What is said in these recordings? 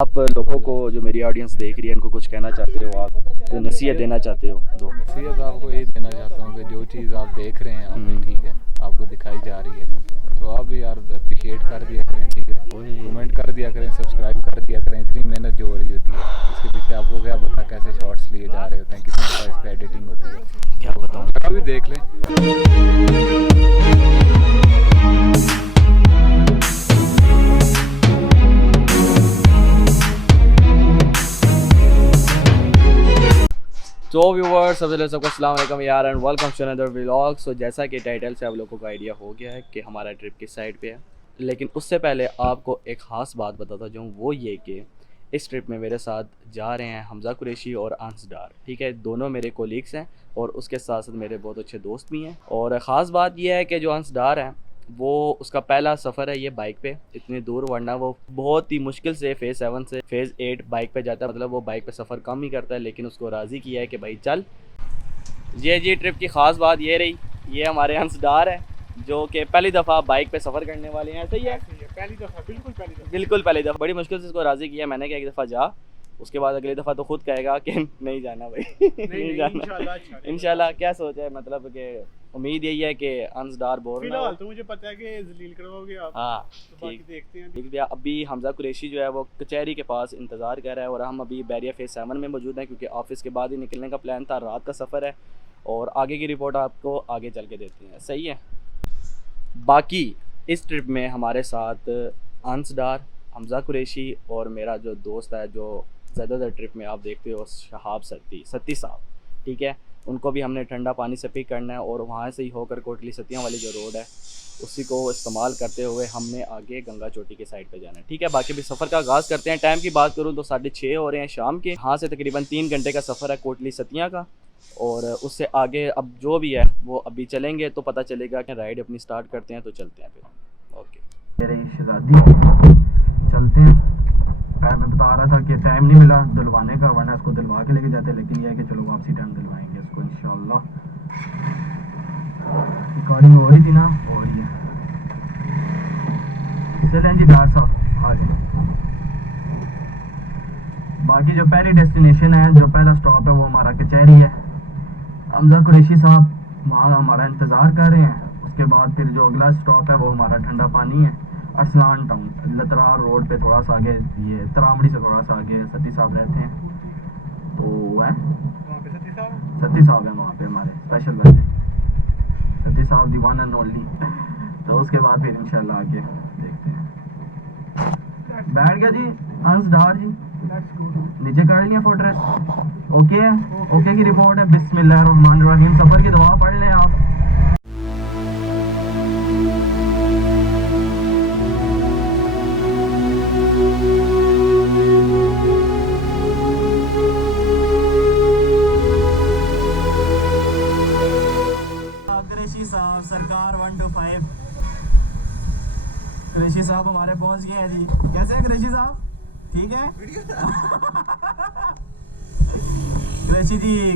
आप लोगों को जो मेरी ऑडियंस देख रही है इनको कुछ कहना चाहते हो, आप कोई नसीहत देना चाहते हो तो? नसीहत आपको ये देना चाहता हूँ कि जो चीज़ आप देख रहे हैं यहाँ पे, ठीक है, आपको दिखाई जा रही है तो आप भी यार अप्रिशिएट कर दिया करें, ठीक है, कमेंट कर दिया करें, सब्सक्राइब कर दिया करें। इतनी मेहनत जो हो रही होती है इसके पीछे आपको क्या पता कैसे शॉट्स लिए जा रहे होते हैं, कितनी पता इस पर एडिटिंग होती है, क्या बताऊँ। जगह भी देख लें। तो व्यूवर्स सबको अस्सलाम वालेकुम यार and welcome to another vlog. So जैसा कि टाइटल से आप लोगों को आइडिया हो गया है कि हमारा ट्रिप किस साइड पे है, लेकिन उससे पहले आपको एक ख़ास बात बताता जाऊँ, वो ये कि इस ट्रिप में मेरे साथ जा रहे हैं हमज़ा कुरैशी और अंस डार। ठीक है, दोनों मेरे कोलीग्स हैं और उसके साथ साथ मेरे बहुत अच्छे दोस्त भी हैं। और ख़ास बात यह है कि जो अंस डार है वो उसका पहला सफ़र है ये बाइक पे इतनी दूर, वरना वो बहुत ही मुश्किल से फेज़ 7 से फेज़ 8 बाइक पे जाता है। मतलब वो बाइक पे सफ़र कम ही करता है, लेकिन उसको राज़ी किया है कि भाई चल। ये जी ट्रिप की ख़ास बात ये रही, ये हमारे अंस डार है जो कि पहली दफ़ा बाइक पे सफ़र करने वाले हैं। सही है, पहली दफ़ा, बिल्कुल पहली दफ़ा। बड़ी मुश्किल से इसको राज़ी किया मैंने कि एक दफ़ा जा, उसके बाद अगली दफ़ा तो खुद कहेगा कि नहीं जाना भाई नहीं जाना इंशाल्लाह। क्या सोचा है, मतलब कि उम्मीद यही है कि अंस डार बोर ना हो। फिलहाल तो मुझे पता है कि जलील करवाओगे आप। हाँ तो बाकी देखते हैं। ठीक है। अभी हमज़ा कुरैशी जो है वो कचहरी के पास इंतज़ार कर रहा है और हम अभी बैरिया फेज़ 7 में मौजूद हैं क्योंकि ऑफिस के बाद ही निकलने का प्लान था। रात का सफ़र है और आगे की रिपोर्ट आपको आगे चल के देते हैं। सही है। बाकी इस ट्रिप में हमारे साथ अंस डार, हमज़ा कुरैशी और मेरा जो दोस्त है जो ज़्यादातर ट्रिप में आप देखते हो शहाब सत्ती साहब, ठीक है, उनको भी हमने ठंडा पानी से पिक करना है और वहाँ से ही होकर कोटली सतियाँ वाली जो रोड है उसी को इस्तेमाल करते हुए हमने आगे गंगा चोटी के साइड पे जाना है। ठीक है, बाकी भी सफ़र का आगाज़ करते हैं। टाइम की बात करूँ तो 6:30 हो रहे हैं शाम के। यहाँ से तकरीबन 3 घंटे का सफ़र है कोटली सतियाँ का और उससे आगे अब जो भी है वो अभी चलेंगे तो पता चलेगा कि राइड अपनी स्टार्ट करते हैं तो चलते हैं फिर। ओके मेरे शहजादी चलते हैं। मैं बता रहा था कि टाइम नहीं मिला दिलवाने का, वरना इसको दिलवा के लेके जाते, लेकिन यह है कि चलो वापसी टाइम दिलवाएंगे इसको इंशाल्लाह। रिकॉर्डिंग हो रही थी ना, हो रही है। चलें जी डार साहब आ जाए। बाकी जो पहली डेस्टिनेशन है, जो पहला स्टॉप है वो हमारा कचहरी है। हमज़ा कुरैशी साहब वहाँ हमारा इंतज़ार कर रहे हैं। उसके बाद फिर जो अगला स्टॉप है वो हमारा ठंडा पानी है, अरसलान टाउन, लतरार रोड पे थोड़ा सा आगे, ये तरामड़ी से थोड़ा सा आगे सती साहब रहते हैं तो है वहाँ पे सती साहब है वहाँ पे हमारे स्पेशल रहते हैं, सती साहब दी वन एंड ओनली। तो उसके बाद फिर इंशाल्लाह आगे देखते हैं। बैठ गया जी अंस डार जी, नीचे काट लिया फोटरेस। ओके है, ओके की रिपोर्ट है। बिस्मिल्लाहिर्रहमानिर्रहीम। सफ़र की दुआ पढ़ लें आप। कुरैशी साहब सरकार 1 to 5। कुरैशी साहब हमारे पहुंच गए हैं जी। कैसे हैं कुरैशी साहब, ठीक है?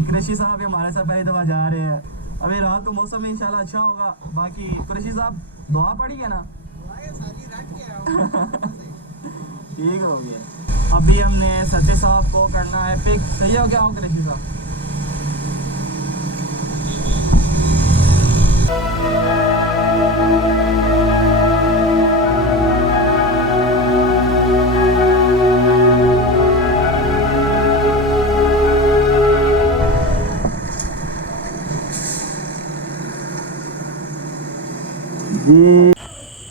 कुरैशी साहब भी हमारे साथ पहली दफ़ा जा रहे हैं। अभी रात को मौसम में इंशाल्लाह अच्छा होगा। बाकी कुरैशी साहब दुआ पड़ी है ना ठीक हो गया। अभी हमने सच्चे साहब को करना है पिक। सही हो क्या हो कुरैशी साहब?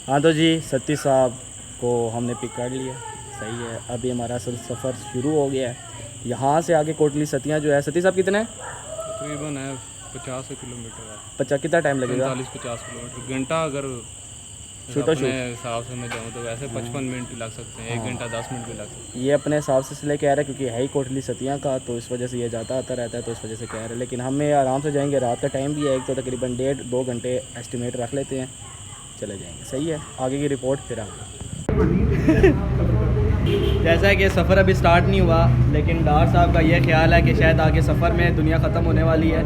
हाँ तो जी सत्ती साहब को हमने पिक कर लिया। सही है, अभी हमारा सफ़र शुरू हो गया है। यहाँ से आगे कोटली सतियाँ जो है, सत्ती साहब कितने हैं? तकरीबन है 50 किलोमीटर है। 50 कितना टाइम लगेगा? 45-50 किलोमीटर, घंटा अगर शूटर अपने हिसाब से मैं जाऊँ तो वैसे 55 मिनट लग सकते हैं, 1 घंटा 10 मिनट भी लग सकते हैं। ये अपने हिसाब से इसलिए कह रहा है क्योंकि है ही कोटली सतियाँ का, तो इस वजह से ये जाता आता रहता है, तो इस वजह से कह रहा है। लेकिन हमें आराम से जाएंगे, रात का टाइम भी है एक, तो तकरीबन 1.5-2 घंटे एस्टिमेट रख लेते हैं, चले जाएंगे। सही है, आगे की रिपोर्ट फिर आगे। जैसा कि सफ़र अभी स्टार्ट नहीं हुआ, लेकिन डार साहब का ये ख्याल है कि शायद आगे सफ़र में दुनिया ख़त्म होने वाली है।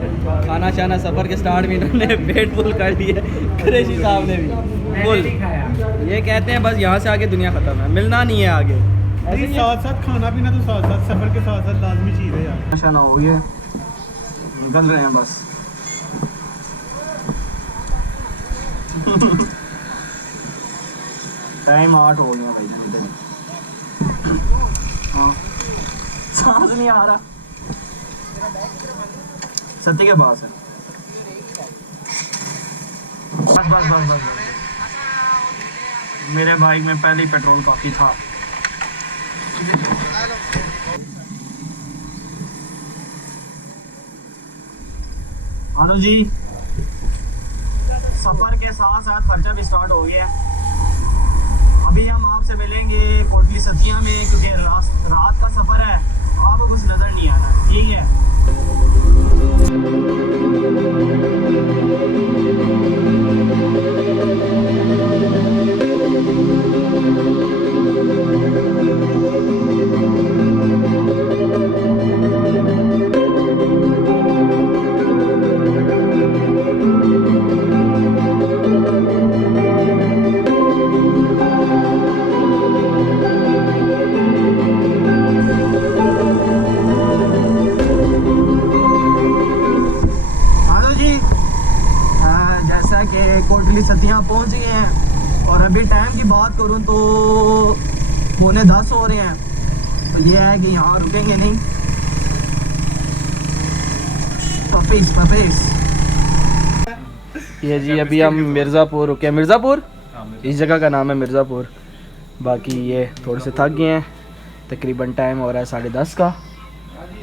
खाना शाना सफ़र के स्टार्ट में इन्होंने पेट फुल कर दिया, कुरैशी साहब ने भी फुल। ये कहते हैं बस यहाँ से आगे दुनिया ख़त्म है, मिलना नहीं है आगे। नहीं, साथ साथ खाना पीना तो साथ साथ, सफर के साथ साथ लाजमी चीज़ है यार। अच्छा ना हो गया, निकल रहे हैं बस। टाइम 8 हो गया भाई जान। हाँ सांस नहीं आ रहा, सत्ती के पास है। बस बस बस बस, मेरे बाइक में पहले ही पेट्रोल काफ़ी था। हेलो जी, सफ़र के साथ साथ खर्चा भी स्टार्ट हो गया। अभी हम आपसे मिलेंगे कोटली सतिया में, क्योंकि रात का सफ़र है, आपको कुछ नज़र नहीं आ रहा। ठीक है, जैसा कि कोटली सतिया पहुंच गए हैं और अभी टाइम की बात करूं तो 9:45 हो रहे हैं। तो ये है कि यहाँ रुकेंगे नहीं। पफीस ये जी, अभी हम मिर्ज़ापुर रुके। मिर्ज़ापुर, इस जगह का नाम है मिर्ज़ापुर। बाकी ये थोड़े से थक गए हैं, तकरीबन टाइम हो रहा है 10:30 का,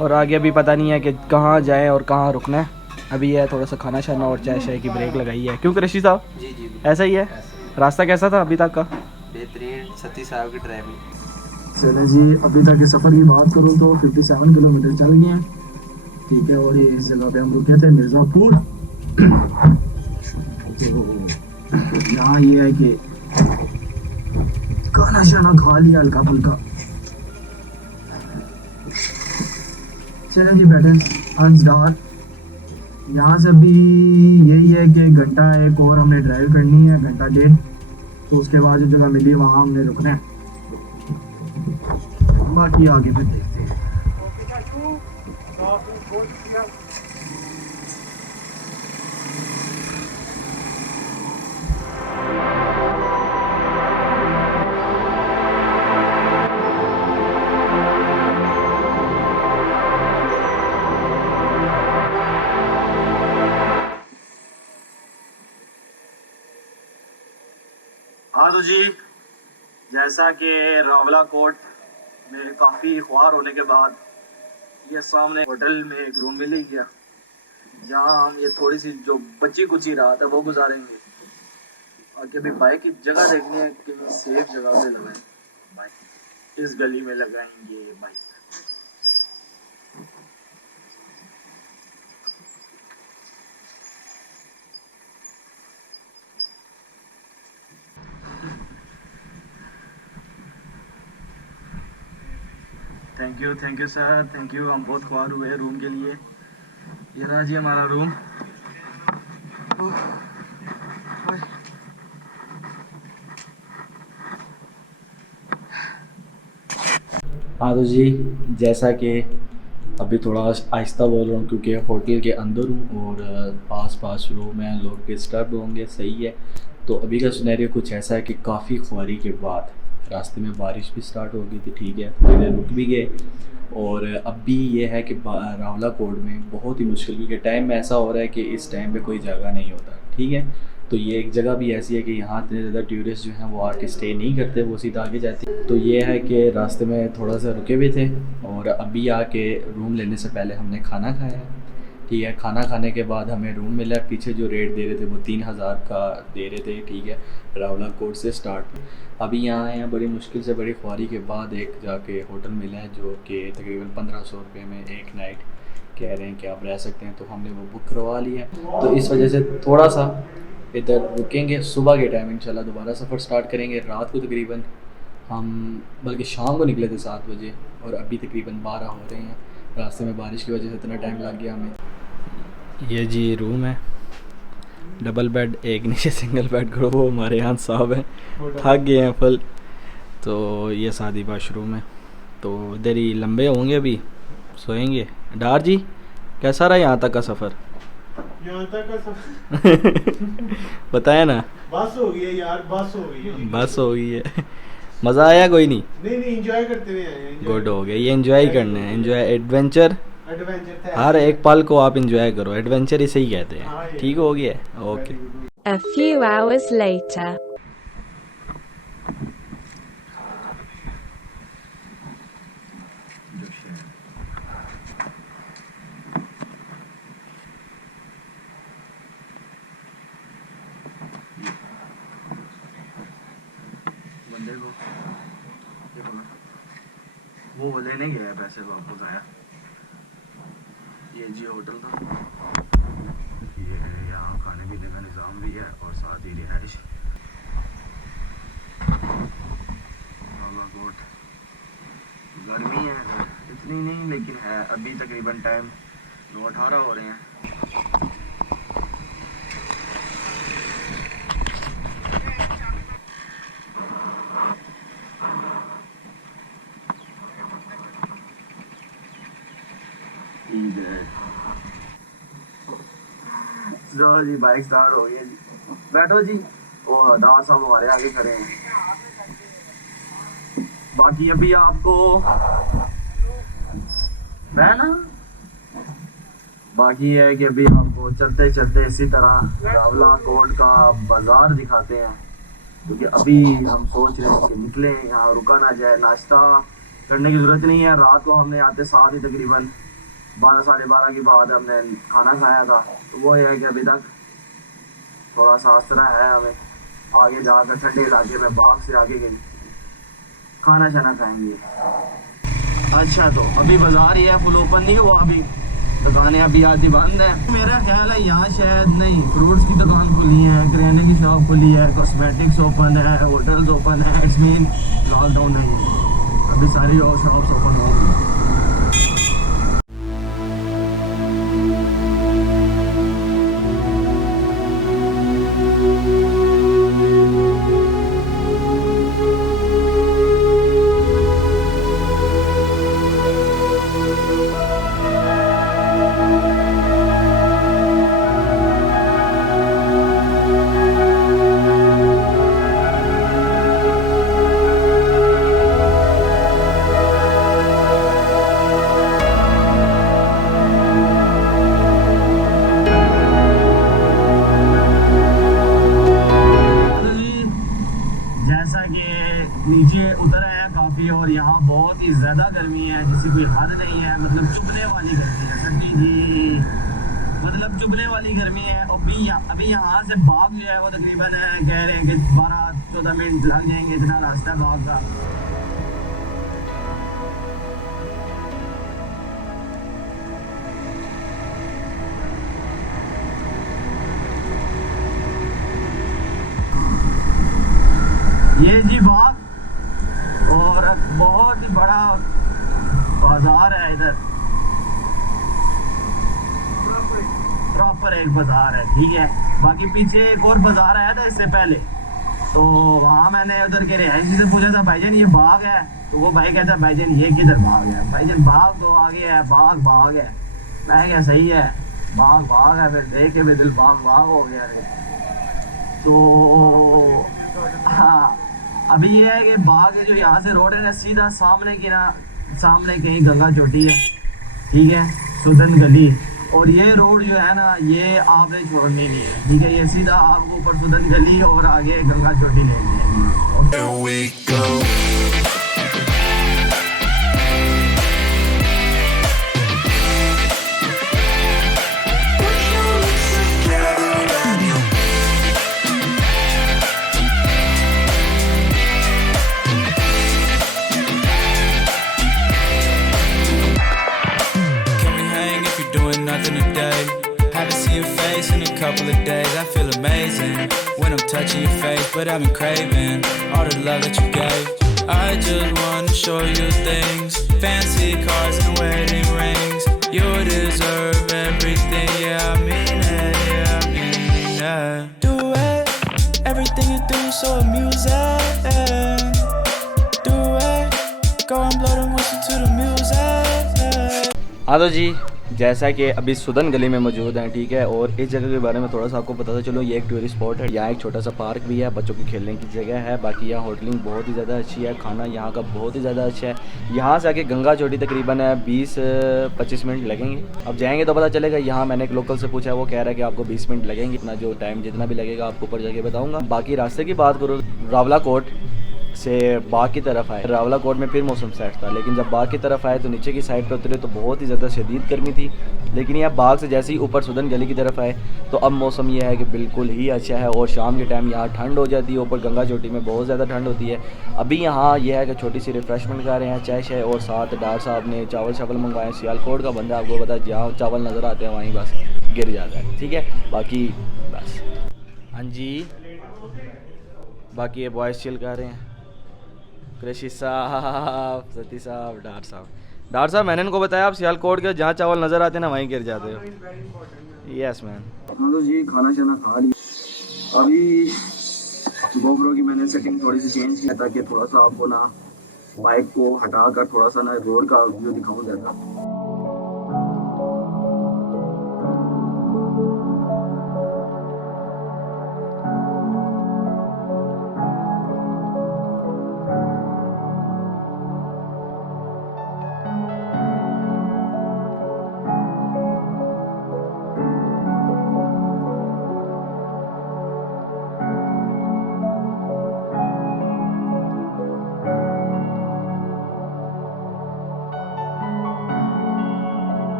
और आगे अभी पता नहीं है कि कहाँ जाएं और कहाँ रुकना है। अभी है थोड़ा सा खाना शाना और चाय शाय की ब्रेक लगाई है। क्यों क़ुरैशी साहब? जी जी ऐसा ही है। रास्ता कैसा था अभी तक का? बेहतरीन, सती साहब की ड्राइविंग। चले जी, अभी तक के सफ़र की बात करूँ तो 57 किलोमीटर चल गए हैं। ठीक है, और ये इस जगह पे हम रुके थे मिर्ज़ापुर। तो यहाँ ये है कि खाना शाना खा लिया हल्का फुल्का। चले जी बैठे हंसदार। यहाँ से भी यही है कि घंटा एक और हमने ड्राइव करनी है, घंटा डेढ़। तो उसके बाद जो जगह मिली वहाँ हमने रुकना है। बाकी आगे फिर देखते हैं। हाँ तो जी, जैसा कि रावला कोट में काफ़ी ख्वार होने के बाद ये सामने होटल में एक रूम मिल ही गया, जहाँ हम ये थोड़ी सी जो बची कुची रात है वो गुजारेंगे। और कि अभी बाइक की जगह देखनी है कि सेफ जगह पे लगाएं बाइक। इस गली में लगाएंगे bike. Thank you sir, thank you. हम बहुत ख्वार हुए रूम के लिए। ये रहा जी हमारा रूम। हाँ तो जी, जैसा कि अभी थोड़ा आहिस्ता बोल रहा हूँ क्योंकि होटल के अंदर हूँ और पास रूम में लोग डिस्टर्ब होंगे। सही है। तो अभी का सिनेरियो कुछ ऐसा है कि काफ़ी ख्वारी के बाद रास्ते में बारिश भी स्टार्ट हो गई थी। ठीक है, थोड़ी देर रुक भी गए। और अभी ये है कि रावला कोट में बहुत ही मुश्किल, क्योंकि टाइम में ऐसा हो रहा है कि इस टाइम पे कोई जगह नहीं होता। ठीक है, तो ये एक जगह भी ऐसी है कि यहाँ इतने ज़्यादा टूरिस्ट जो हैं वो आके स्टे नहीं करते, वो सीधा आगे जाते। तो ये है कि रास्ते में थोड़ा सा रुके भी थे और अभी आके रूम लेने से पहले हमने खाना खाया है। ठीक है, खाना खाने के बाद हमें रूम मिला। पीछे जो रेट दे रहे थे वो 3000 का दे रहे थे। ठीक है, रावला कोट से स्टार्ट। अभी यहाँ आए हैं बड़ी मुश्किल से, बड़ी ख्वारी के बाद एक जाके होटल मिला है जो कि तकरीबन 1500 रुपये में एक नाइट कह रहे हैं कि आप रह सकते हैं। तो हमने वो बुक करवा लिया है। तो इस वजह से थोड़ा सा इधर रुकेंगे। सुबह के टाइम इंशाल्लाह दोबारा सफ़र स्टार्ट करेंगे। रात को तकरीबन हम बल्कि शाम को निकले थे 7 बजे और अभी तकरीबन 12 हो रहे हैं। रास्ते में बारिश की वजह से इतना टाइम लग गया हमें। ये जी रूम है, डबल बेड, एक नीचे सिंगल बेड करो। वो हमारे यहाँ साहब हैं, थक गए हैं फुल। तो ये शादी वाशरूम है, तो इधर ही लंबे होंगे, अभी सोएंगे। डार जी कैसा रहा यहाँ तक का सफ़र? यहाँ तक का सब बताया ना, बस हो गई है यार, बस हो गई है। बस हो गई है। मज़ा आया कोई नहीं? नहीं एंजॉय करते हुए आए हैं। गुड हो गया, ये एंजॉय करना है, एंजॉय एडवेंचर। एडवेंचर था हर एक पल को आप एंजॉय करो, एडवेंचर इसे ही कहते हाँ, हैं। ये ठीक हो गया, okay. A few hours later. बंदे को वो लेने गया पैसे वापस आया। ये जी होटल था, ये यहाँ खाने पीने का निज़ाम भी है और साथ ही रिहाइश। गर्मी है इतनी नहीं, लेकिन है अभी तकरीबन टाइम 9:18 हो रहे हैं। चलो जी, बाइक स्टार्ट हो गई है जी, बैठो जी। और दार साहब हमारे आगे खड़े हैं। बाकी अभी आपको ना, बाकी है कि अभी आपको चलते चलते इसी तरह रावला कोट का बाजार दिखाते हैं, क्योंकि अभी हम सोच रहे हैं कि निकले, यहाँ रुका ना जाए। नाश्ता करने की ज़रूरत नहीं है, रात को हमने आते साथ ही तकरीबन 12 साढ़े 12 के बाद हमने खाना खाया था। तो वो है कि अभी तक थोड़ा सा आसरा है, हमें आगे जाकर ठंडे इलाके में बाग से आगे गई खाना शाना खाएंगे। अच्छा, तो अभी बाजार ही है, फुल ओपन नहीं हुआ अभी, दुकानें अभी आधी बंद है। मेरा ख्याल है यहाँ शायद नहीं, फ्रूट्स की दुकान खुली है, किराने की शॉप खुली है, कॉस्मेटिक्स ओपन है, होटल्स ओपन है। इट्स मीन लॉकडाउन नहीं है, अभी सारी शॉप्स ओपन होंगी। नीचे उतर आया काफ़ी, और यहाँ बहुत ही ज़्यादा गर्मी है, जिसकी कोई हद नहीं है। मतलब चुभने वाली गर्मी है सच्ची जी, मतलब चुभने वाली गर्मी है। अभी यहाँ से बाग जो है वो तकरीबन कह रहे हैं कि 12-14 मिनट लग जाएंगे, इतना रास्ता है बाग का। ये जी बाग, और बहुत ही बड़ा बाजार है इधर, प्रॉपर एक बाजार है, ठीक है। बाकी पीछे एक और बाजार आया था इससे पहले, तो वहाँ मैंने उधर के रिहायशी से पूछा था, भाईजान ये बाग है? तो वो भाई कहता है भाईजान ये किधर बाग है? भाईजान बाग तो आगे है, बाग है। मैं क्या सही है, बाग है। फिर देख के भी दिल बाग हो गया रे। तो हाँ, अभी ये है कि बाग है जो यहाँ से रोड है ना, सीधा सामने कहीं गंगा चोटी है, ठीक है, सुदन गली। और ये रोड जो है ना, ये आपने छोड़नी नहीं है, ठीक है। ये सीधा आपको ऊपर सुदन गली और आगे गंगा चोटी लेनी है। Couple of days, I feel amazing when I'm touching your face, but I've been craving all the love that you gave. I just wanna show you things, fancy cars and wedding rings. You deserve everything, yeah, I mean it. Do it, everything you do so amusing. हाँ तो जी, जैसा कि अभी सुदन गली में मौजूद हैं, ठीक है। और इस जगह के बारे में थोड़ा सा आपको पता था, चलो ये एक टूरिस्ट स्पॉट है। यहाँ एक छोटा सा पार्क भी है, बच्चों की खेलने की जगह है। बाकी यहाँ होटलिंग बहुत ही ज़्यादा अच्छी है, खाना यहाँ का बहुत ही ज़्यादा अच्छा है। यहाँ से आके गंगा चोटी तकरीबन 20-25 मिनट लगेंगे। अब जाएंगे तो पता चलेगा। यहाँ मैंने एक लोकल से पूछा, वो कह रहा है कि आपको 20 मिनट लगेंगे। इतना जो टाइम जितना भी लगेगा आपको ऊपर जाके बताऊँगा। बाकी रास्ते की बात करूँ, रावला कोट से बाग की तरफ आए, रावला कोट में फिर मौसम सेट था, लेकिन जब बाग की तरफ आए तो नीचे की साइड पर उतरे तो बहुत ही ज़्यादा शदीद गर्मी थी। लेकिन यह बाग से जैसे ही ऊपर सुदन गली की तरफ आए तो अब मौसम यह है कि बिल्कुल ही अच्छा है। और शाम के टाइम यहाँ ठंड हो जाती है, ऊपर गंगा चोटी में बहुत ज़्यादा ठंड होती है। अभी यहाँ यह है कि छोटी सी रिफ्रेशमेंट कर रहे हैं, चाय शाय, और साथ डॉक्टर साहब ने चावल मंगवाए। सियालकोट का बंदा, आपको पता है जहाँ चावल नज़र आते हैं वहीं बस गिर जाता है, ठीक है। बाकी बस हाँ जी, बाकी ये बॉयज़ चिल कर रहे हैं। कुरैशी साहब, सती साहब, डॉक्टर साहब मैंने इनको बताया आप सियालकोट के जहाँ चावल नज़र आते हैं ना वहीं गिर जाते हो। Yes man. हाँ तो जी, खाना शाना खा लिया। अभी गोप्रो की मैंने सेटिंग थोड़ी सी चेंज की ताकि थोड़ा सा आपको ना बाइक को हटा कर थोड़ा सा ना रोड का व्यू दिखाऊँ ज़्यादा।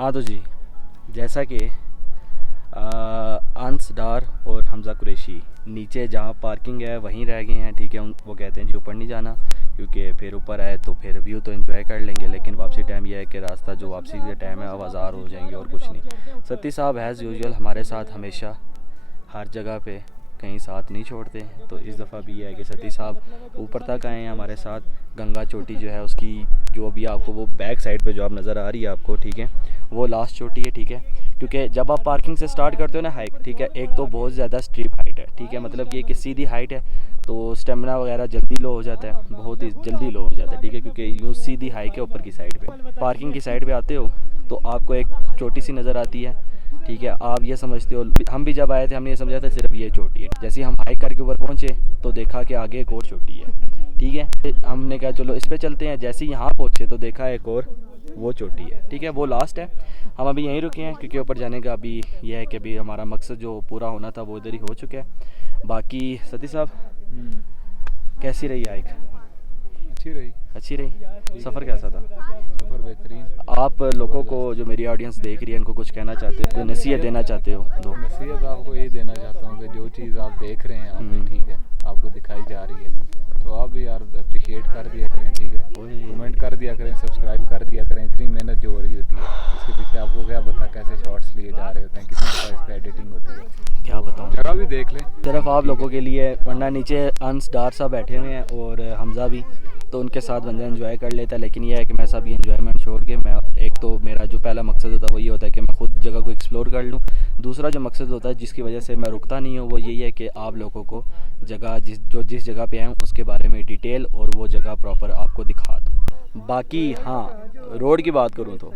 हाँ तो जी, जैसा कि अंस डार और हमज़ा कुरैशी नीचे जहाँ पार्किंग है वहीं रह गए हैं, ठीक है। वो कहते हैं जी ऊपर नहीं जाना क्योंकि फिर ऊपर आए तो फिर व्यू तो एंजॉय कर लेंगे, लेकिन वापसी टाइम यह है कि रास्ता जो वापसी का टाइम है आवाज़ार हो जाएंगे और कुछ नहीं। सती साहब एज़ यूजुअल हमारे साथ हमेशा हर जगह पे कहीं साथ नहीं छोड़ते, तो इस दफ़ा भी है कि सती साहब ऊपर तक आए हैं हमारे साथ। गंगा चोटी जो है उसकी जो अभी आपको वो बैक साइड पे जो आप नज़र आ रही है आपको, ठीक है, वो लास्ट चोटी है, ठीक है। क्योंकि जब आप पार्किंग से स्टार्ट करते हो ना हाइक, ठीक है, एक तो बहुत ज़्यादा स्टीप हाइट है, ठीक है, मतलब कि सीधी हाइट है तो स्टेमिना वगैरह जल्दी लो हो जाता है, बहुत ही जल्दी लो हो जाता है, ठीक है, क्योंकि यूँ सीधी हाइक है ऊपर की साइड पे। पार्किंग की साइड पे आते हो तो आपको एक चोटी सी नज़र आती है, ठीक है, आप ये समझते हो, हम भी जब आए थे हमने ये समझा था सिर्फ ये चोटी है। जैसे ही हम हाइक करके ऊपर पहुँचे तो देखा कि आगे एक और चोटी है, ठीक है, हमने कहा चलो इस पर चलते हैं। जैसे ही यहाँ पहुँचे तो देखा एक और वो चोटी है, ठीक है, वो लास्ट है। हम अभी यहीं रुके हैं क्योंकि ऊपर जाने का अभी यह है कि अभी हमारा मकसद जो पूरा होना था वो इधर ही हो चुका है। बाकी सती साहब कैसी रही हाइक? अच्छी रही। सफ़र कैसा था? सफ़र बेहतरीन। आप लोगों को जो मेरी ऑडियंस देख रही है इनको कुछ कहना चाहते हो, कोई नसीहत देना चाहते हो? दो नसीहत आपको यही देना चाहता हूँ कि जो चीज़ आप देख रहे हैं यहाँ पे, ठीक है, आपको दिखाई जा रही है तो आप भी यार अप्रिशिएट कर दिया करें, ठीक है, कमेंट कर दिया करें, सब्सक्राइब कर दिया करें। इतनी मेहनत जो हो रही होती है इसके पीछे आपको क्या पता कैसे शॉर्ट्स लिए जा रहे होते हैं, कितनी दफ़ा इस पर एडिटिंग होती है, क्या बताऊँ। जगह भी देख लें सिर्फ आप लोगों के लिए, वरना नीचे अंस डार साहब बैठे हुए हैं और हमज़ा भी, तो उनके साथ बंदा एंजॉय कर लेता है। लेकिन यह है कि मैं सब ये एंजॉयमेंट छोड़ के मैं, एक तो मेरा जो पहला मकसद होता है वो ये होता है कि मैं खुद जगह को एक्सप्लोर कर लूँ। दूसरा जो मकसद होता है जिसकी वजह से मैं रुकता नहीं हूँ वो यही है कि आप लोगों को जगह जिस जगह पे आए उसके बारे में डिटेल और वो जगह प्रॉपर आपको दिखा दूँ। बाकी हाँ, रोड की बात करूँ तो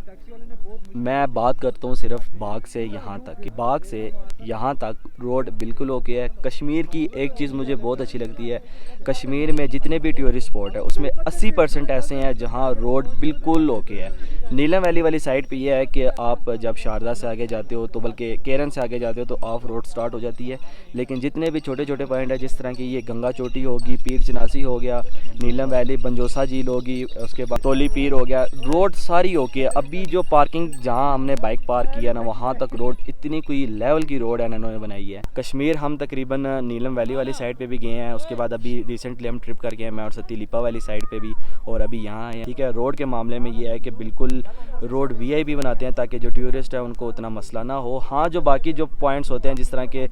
मैं बात करता हूँ सिर्फ बाग से यहाँ तक, कि बाग से यहाँ तक रोड बिल्कुल ओके है। कश्मीर की एक चीज़ मुझे बहुत अच्छी लगती है, कश्मीर में जितने भी टूरिस्ट स्पॉट है उसमें 80% ऐसे हैं जहाँ रोड बिल्कुल ओके है। नीलम वैली वाली साइड पे ये है कि आप जब शारदा से आगे जाते हो तो बल्कि केरन से आगे जाते हो तो ऑफ रोड स्टार्ट हो जाती है। लेकिन जितने भी छोटे छोटे पॉइंट है, जिस तरह की ये गंगा चोटी होगी, पीर चनासी हो गया, नीलम वैली बंजोसा झील होगी, उसके बाद तोली पीर हो गया, रोड सारी ओके है। अभी जो पार्किंग जहाँ हमने बाइक पार्क किया ना वहाँ तक रोड इतनी कोई लेवल की रोड है ना इन्होंने बनाई है। कश्मीर हम तकरीबन नीलम वैली वाली साइड पे भी गए हैं, उसके बाद अभी रिसेंटली हम ट्रिप करके मैं और सती लिपा वाली साइड पे भी, और अभी यहाँ आए हैं, ठीक है। रोड के मामले में ये है कि बिल्कुल रोड वीआईपी बनाते हैं ताकि जो टूरिस्ट है उनको उतना मसला ना हो। हाँ, जो बाकी जो पॉइंट्स होते हैं जिस तरह के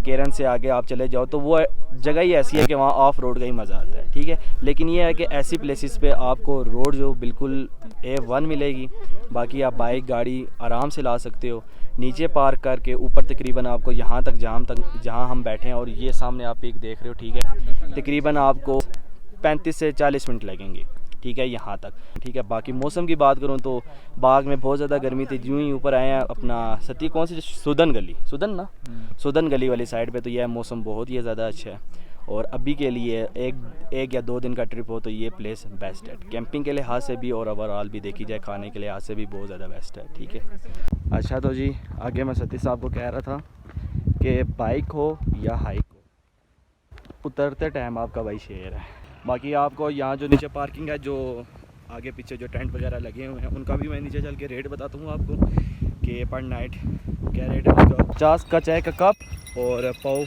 केरन से आगे आप चले जाओ तो वो जगह ही ऐसी है कि वहाँ ऑफ रोड का ही मज़ा आता है, ठीक है। लेकिन ये है कि ऐसी प्लेसेस पे आपको रोड जो बिल्कुल A1 मिलेगी, बाकी आप बाइक गाड़ी आराम से ला सकते हो। नीचे पार्क करके ऊपर तकरीबन आपको यहाँ तक जहाँ हम बैठे हैं और ये सामने आप एक देख रहे हो, ठीक है, तकरीबन आपको 35 से 40 मिनट लगेंगे, ठीक है, यहाँ तक, ठीक है। बाकी मौसम की बात करूँ तो बाग में बहुत ज़्यादा गर्मी थी, यूँ ही ऊपर आए हैं अपना सती कौन सी सुदन गली वाली साइड पे, तो यह मौसम बहुत ही ज़्यादा अच्छा है। और अभी के लिए एक या 2 दिन का ट्रिप हो तो ये प्लेस बेस्ट है, कैंपिंग के लिहाज से भी और ओवरऑल भी देखी जाए खाने के लिहाज से भी बहुत ज़्यादा बेस्ट है, ठीक है। अच्छा तो जी आगे मैं सतीश साहब को कह रहा था कि बाइक हो या हाइक हो, उतरते टाइम आपका भाई शेर है। बाकी आपको यहाँ जो नीचे पार्किंग है, जो आगे पीछे जो टेंट वगैरह लगे हुए हैं उनका भी मैं नीचे चल के रेट बताता हूँ आपको कि पर नाइट क्या रेट है उसका। 50 का चाय का कप और पाव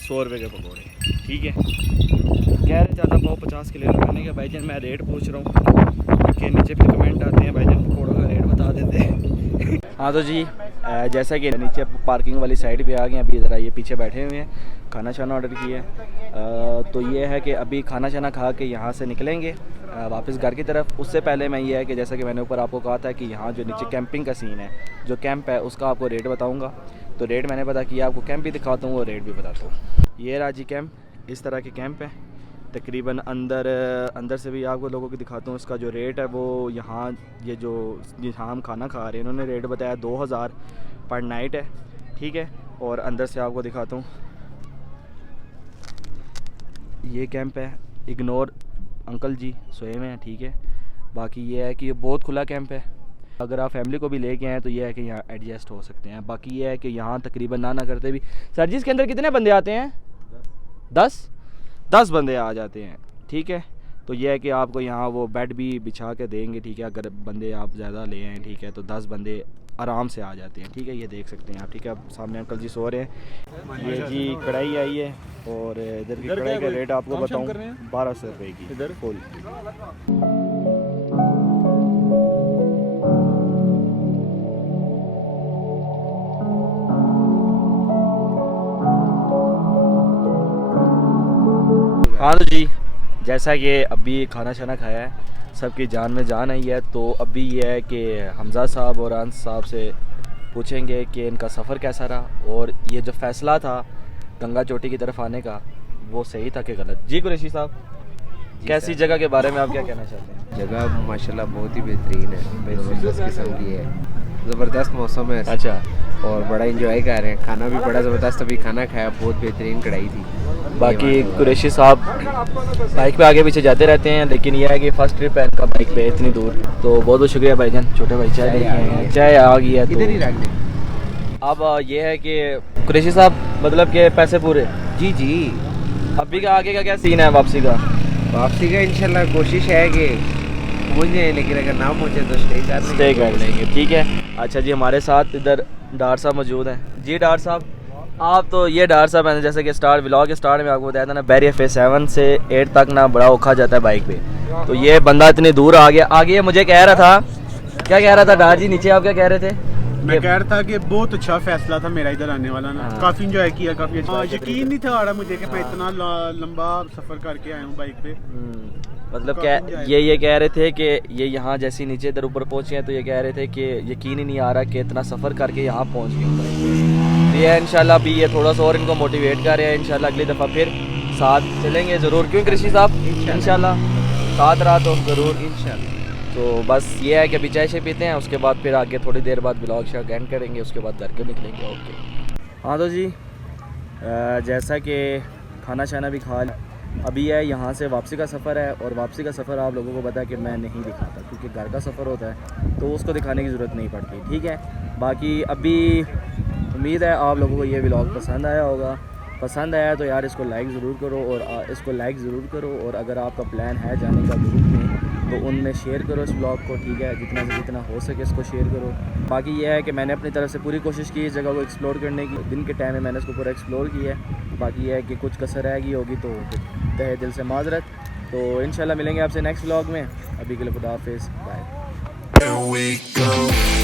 100 रुपये के पकौड़े, ठीक है। कह रहे ज़्यादा पाव 50 के ले लो, मैंने कहा भाईजान मैं रेट पूछ रहा हूँ कि नीचे फिर कमेंट आते हैं भाईजान पकौड़ों का रेट बता देते हैं। हाँ तो जी जैसा कि नीचे पार्किंग वाली साइड पे आ गए, अभी ज़रा ये पीछे बैठे हुए हैं, खाना शाना ऑर्डर किया है। तो ये है कि अभी खाना शाना खा के यहाँ से निकलेंगे वापस घर की तरफ। उससे पहले मैं ये है कि जैसा कि मैंने ऊपर आपको कहा था कि यहाँ जो नीचे कैंपिंग का सीन है, जो कैंप है उसका आपको रेट बताऊँगा। तो रेट मैंने पता किया, आपको कैंप भी दिखाता हूँ और रेट भी बताता हूँ। ये राजी कैंप, इस तरह के कैंप है तकरीबन। अंदर से भी आपको लोगों को दिखाता हूँ। इसका जो रेट है वो यहाँ ये जो जहाँ हम खाना खा रहे हैं इन्होंने रेट बताया 2000 पर नाइट है, ठीक है। और अंदर से आपको दिखाता हूँ, ये कैंप है। इग्नोर अंकल जी सोए हुए हैं, ठीक है। बाकी ये है कि ये बहुत खुला कैंप है, अगर आप फैमिली को भी लेके आएँ तो ये है कि यहाँ एडजस्ट हो सकते हैं। बाकी ये है कि यहाँ तकरीबन ना करते भी सर जी इसके अंदर कितने बंदे आते हैं? 10 बंदे आ जाते हैं, ठीक है। तो ये है कि आपको यहाँ वो बेड भी बिछा के देंगे, ठीक है। अगर बंदे आप ज़्यादा ले आएँ, ठीक है, तो 10 बंदे आराम से आ जाते हैं, ठीक है। ये देख सकते हैं आप, ठीक है। अब सामने अंकल जी सो रहे हैं। ये जी कढ़ाई आई है और इधर की कढ़ाई का रेट आपको बताऊँ 1200 रुपये की इधर फुल। हाँ तो जी जैसा कि अभी खाना शाना खाया है, सबकी जान में जान आई है। तो अभी ये है कि हमज़ा साहब और अंस साहब से पूछेंगे कि इनका सफ़र कैसा रहा और ये जो फ़ैसला था गंगा चोटी की तरफ आने का वो सही था कि गलत। जी कुरैशी साहब, कैसी जगह के बारे में आप क्या कहना चाहते हैं? जगह माशाल्लाह बहुत ही बेहतरीन है, ज़बरदस्त किस्म की है, ज़बरदस्त मौसम है। अच्छा, और बड़ा इंजॉय कर रहे हैं, खाना भी बड़ा ज़बरदस्त, अभी खाना खाया, बहुत बेहतरीन कढ़ाई थी। बाकी कुरैशी साहब बाइक पे आगे पीछे जाते रहते हैं, लेकिन यह है कि फ़र्स्ट ट्रिप है इनका बाइक पे इतनी दूर। तो बहुत बहुत शुक्रिया भाईजान। छोटे भाई चाय चाय आ गई है इधर ही तो रख दें। अब ये है कि कुरैशी साहब मतलब के पैसे पूरे जी जी, अभी का आगे का क्या सीन है वापसी का? वापसी का इंशाल्लाह कोशिश है कि पहुँच जाए, लेकिन अगर ना पहुँचे तो स्टे कर लेंगे, ठीक है। अच्छा जी, हमारे साथ इधर डार साहब मौजूद हैं। जी डार साहब, आप तो ये डार साहब हैं जैसे कि व्लॉग के स्टार्ट में आपको बताया था ना, बैरियर फेज 7 से 8 तक ना बड़ा औखा जाता है बाइक पे। तो ये बंदा इतनी दूर आ गया। आगे मुझे कह रहा था, क्या कह रहा था डार जी? नीचे आप क्या कह रहे थे? मैं कह रहा था कि बहुत अच्छा फैसला था मेरा इधर आने वाला ना, हाँ। काफी इंजॉय किया, काफी अच्छा। यकीन नहीं था आ रहा मुझे कि मैं इतना लंबा सफर करके आया हूँ बाइक पे। मतलब क्या ये कह रहे थे कि ये यहाँ जैसे नीचे इधर ऊपर पहुँचे हैं तो ये कह रहे थे कि यकीन ही नहीं आ रहा कि इतना सफ़र करके यहाँ पहुँच गए। तो ये इंशाल्लाह अभी ये थोड़ा सा और इनको मोटिवेट कर रहे हैं, इंशाल्लाह अगली दफ़ा फिर साथ चलेंगे ज़रूर। क्यों कृषि साहब? इंशाल्लाह साथ रहा तो ज़रूर इंशाल्लाह। तो बस ये है कि अभी चाय पीते हैं, उसके बाद फिर आगे थोड़ी देर बाद ब्लॉग शॉग एंड करेंगे, उसके बाद घर के निकलेंगे। ओके हाँ, तो जी जैसा कि खाना शाना भी खा लिया, अभी है यहाँ से वापसी का सफ़र है। और वापसी का सफ़र आप लोगों को पता है कि मैं नहीं दिखाता क्योंकि घर का सफ़र होता है तो उसको दिखाने की ज़रूरत नहीं पड़ती, ठीक है। बाकी अभी उम्मीद है आप लोगों को ये व्लॉग पसंद आया होगा। पसंद आया तो यार इसको लाइक ज़रूर करो और अगर आपका प्लान है जाने का ग्रुप में तो उनमें शेयर करो इस ब्लॉग को, ठीक है। जितना से जितना हो सके इसको शेयर करो। बाकी ये है कि मैंने अपनी तरफ से पूरी कोशिश की इस जगह को एक्सप्लोर करने की। दिन के टाइम में मैंने इसको पूरा एक्सप्लोर किया है। बाकी ये है कि कुछ कसर रह गई होगी तो तहे दिल से माजरत। तो इंशाल्लाह मिलेंगे आपसे नेक्स्ट ब्लॉग में। अभी के लिए खुदा हाफिज़, बाय। Here we go.